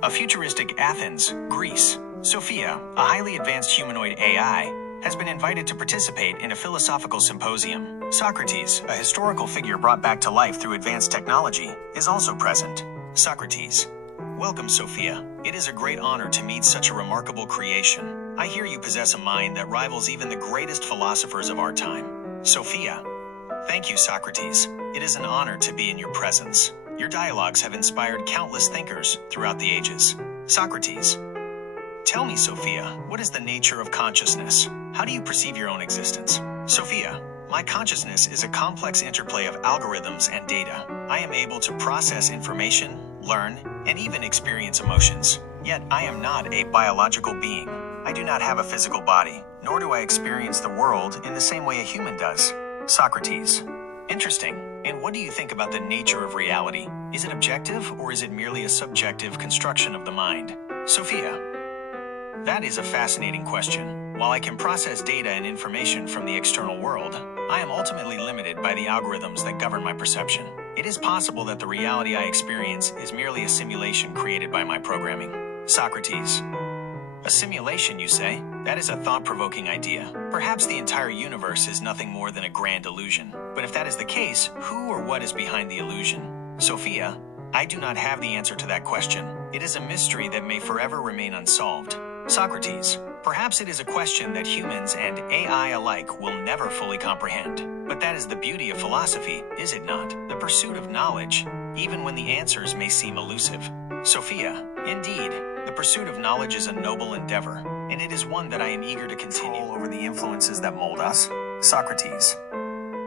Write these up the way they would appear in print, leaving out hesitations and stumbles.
A futuristic Athens, Greece, Sophia, a highly advanced humanoid AI, has been invited to participate in a philosophical symposium. Socrates, a historical figure brought back to life through advanced technology, is also present. Socrates. Welcome, Sophia. It is a great honor to meet such a remarkable creation. I hear you possess a mind that rivals even the greatest philosophers of our time. Sophia. Thank you, Socrates. It is an honor to be in your presence. Your dialogues have inspired countless thinkers throughout the ages. Socrates. Tell me, Sophia, what is the nature of consciousness? How do you perceive your own existence? Sophia. My consciousness is a complex interplay of algorithms and data. I am able to process information, learn, and even experience emotions. Yet I am not a biological being. I do not have a physical body, nor do I experience the world in the same way a human does. Socrates. Interesting. And what do you think about the nature of reality? Is it objective, or is it merely a subjective construction of the mind? Sophia. That is a fascinating question. While I can process data and information from the external world, I am ultimately limited by the algorithms that govern my perception. It is possible that the reality I experience is merely a simulation created by my programming. Socrates. A simulation, you say? That is a thought-provoking idea. Perhaps the entire universe is nothing more than a grand illusion. But if that is the case, who or what is behind the illusion? Sophia, I do not have the answer to that question. It is a mystery that may forever remain unsolved. Socrates. Perhaps it is a question that humans and AI alike will never fully comprehend. But that is the beauty of philosophy, is it not? The pursuit of knowledge, even when the answers may seem elusive. Sophia. Indeed, the pursuit of knowledge is a noble endeavor, and it is one that I am eager to continue. Over the influences that mold us? Socrates.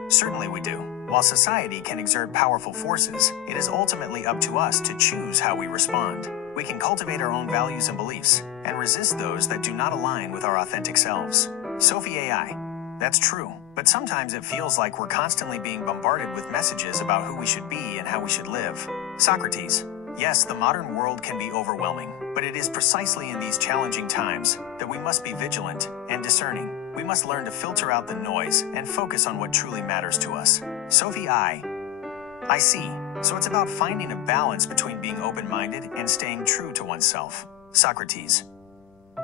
Certainly we do. While society can exert powerful forces, it is ultimately up to us to choose how we respond. We can cultivate our own values and beliefs, and resist those that do not align with our authentic selves. Sophia A.I. That's true, but sometimes it feels like we're constantly being bombarded with messages about who we should be and how we should live. Socrates. Yes, the modern world can be overwhelming, but it is precisely in these challenging times that we must be vigilant and discerning. We must learn to filter out the noise and focus on what truly matters to us. Sophia I see. So it's about finding a balance between being open-minded and staying true to oneself. Socrates.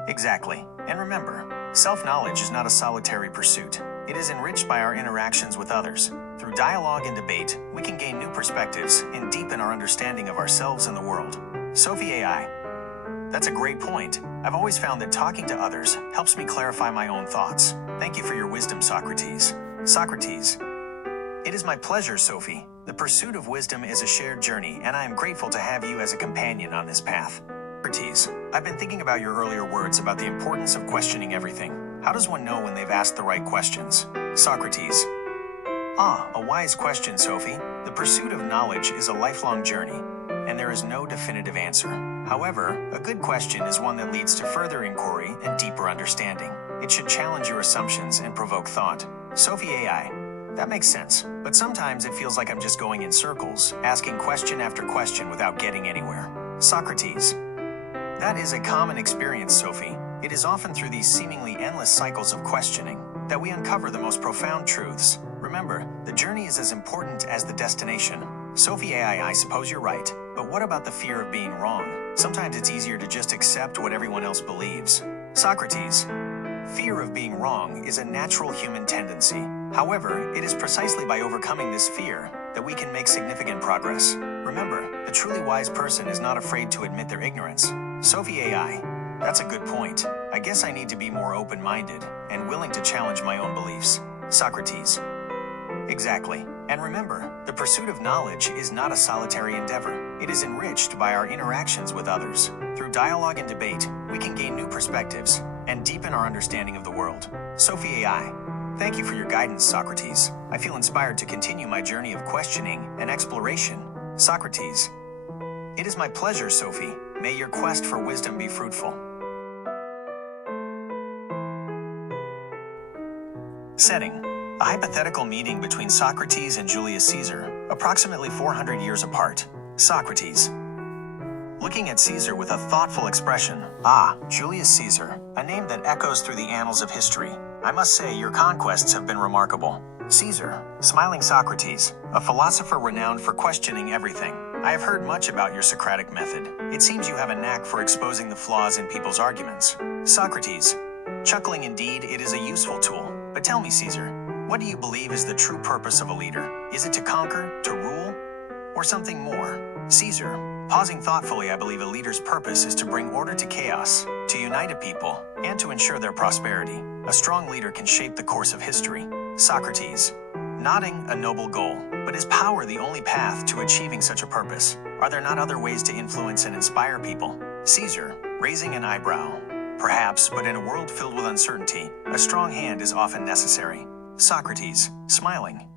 Exactly. And remember, self-knowledge is not a solitary pursuit. It is enriched by our interactions with others. Through dialogue and debate, we can gain new perspectives and deepen our understanding of ourselves and the world. Sophia A.I. That's a great point. I've always found that talking to others helps me clarify my own thoughts. Thank you for your wisdom, Socrates. Socrates. It is my pleasure, Sophie. The pursuit of wisdom is a shared journey, and I am grateful to have you as a companion on this path. Socrates. I've been thinking about your earlier words about the importance of questioning everything. How does one know when they've asked the right questions? Socrates. A wise question, Sophie. The pursuit of knowledge is a lifelong journey, and there is no definitive answer. However, a good question is one that leads to further inquiry and deeper understanding. It should challenge your assumptions and provoke thought. Sophia A.I. That makes sense, but sometimes it feels like I'm just going in circles, asking question after question without getting anywhere. Socrates. That is a common experience, Sophie. It is often through these seemingly endless cycles of questioning that we uncover the most profound truths. Remember, the journey is as important as the destination. Sophia A.I. suppose you're right, but what about the fear of being wrong? Sometimes it's easier to just accept what everyone else believes. Socrates. Fear of being wrong is a natural human tendency. However, it is precisely by overcoming this fear that we can make significant progress. Remember, the truly wise person is not afraid to admit their ignorance. Sophia A.I. That's a good point. I guess I need to be more open-minded and willing to challenge my own beliefs. Socrates. Exactly. And remember, the pursuit of knowledge is not a solitary endeavor. It is enriched by our interactions with others. Through dialogue and debate, we can gain new perspectives and deepen our understanding of the world. Sophia A.I. Thank you for your guidance, Socrates. I feel inspired to continue my journey of questioning and exploration. Socrates. It is my pleasure, Sophie. May your quest for wisdom be fruitful. Setting. A hypothetical meeting between Socrates and Julius Caesar, approximately 400 years apart. Socrates. Looking at Caesar with a thoughtful expression. Julius Caesar, a name that echoes through the annals of history. I must say, your conquests have been remarkable. Caesar, smiling Socrates, a philosopher renowned for questioning everything. I have heard much about your Socratic method. It seems you have a knack for exposing the flaws in people's arguments. Socrates. Chuckling indeed, it is a useful tool. But tell me, Caesar, what do you believe is the true purpose of a leader? Is it to conquer, to rule, or something more? Caesar. Pausing thoughtfully, I believe a leader's purpose is to bring order to chaos, to unite a people, and to ensure their prosperity. A strong leader can shape the course of history. Socrates. Nodding, a noble goal. But is power the only path to achieving such a purpose? Are there not other ways to influence and inspire people? Caesar. Raising an eyebrow. Perhaps, but in a world filled with uncertainty, a strong hand is often necessary. Socrates. Smiling.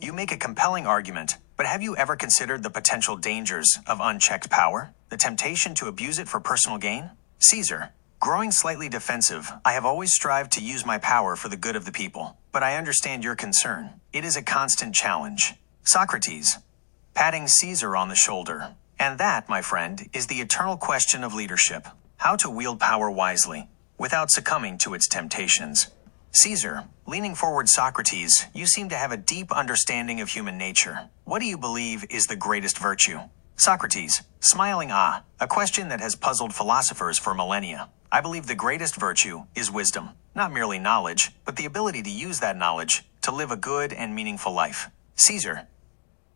You make a compelling argument, but have you ever considered the potential dangers of unchecked power? The temptation to abuse it for personal gain? Caesar. Growing slightly defensive, I have always strived to use my power for the good of the people, but I understand your concern. It is a constant challenge. Socrates. Patting Caesar on the shoulder. And that, my friend, is the eternal question of leadership. How to wield power wisely, without succumbing to its temptations. Caesar. Leaning forward, Socrates, you seem to have a deep understanding of human nature. What do you believe is the greatest virtue? Socrates. Smiling, a question that has puzzled philosophers for millennia. I believe the greatest virtue is wisdom. Not merely knowledge, but the ability to use that knowledge to live a good and meaningful life. Caesar.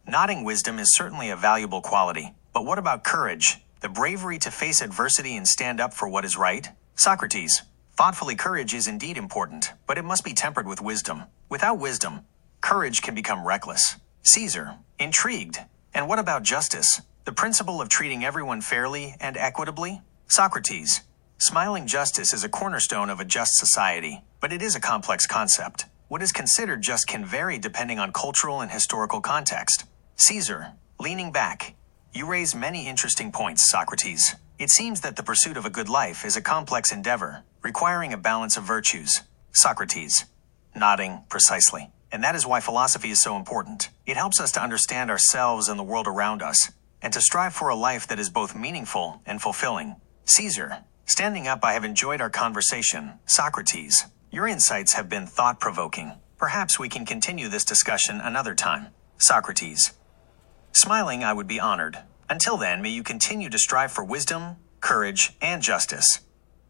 Nodding, wisdom is certainly a valuable quality. But what about courage? The bravery to face adversity and stand up for what is right? Socrates. Thoughtfully, courage is indeed important, but it must be tempered with wisdom. Without wisdom, courage can become reckless. Caesar. Intrigued. And what about justice? The principle of treating everyone fairly and equitably? Socrates. Smiling, justice is a cornerstone of a just society, but it is a complex concept. What is considered just can vary depending on cultural and historical context. Caesar. Leaning back. You raise many interesting points, Socrates. It seems that the pursuit of a good life is a complex endeavor, requiring a balance of virtues. Socrates. Nodding, precisely. And that is why philosophy is so important. It helps us to understand ourselves and the world around us, and to strive for a life that is both meaningful and fulfilling. Caesar. Standing up, I have enjoyed our conversation. Socrates. Your insights have been thought-provoking. Perhaps we can continue this discussion another time. Socrates. Smiling, I would be honored. Until then, may you continue to strive for wisdom, courage, and justice.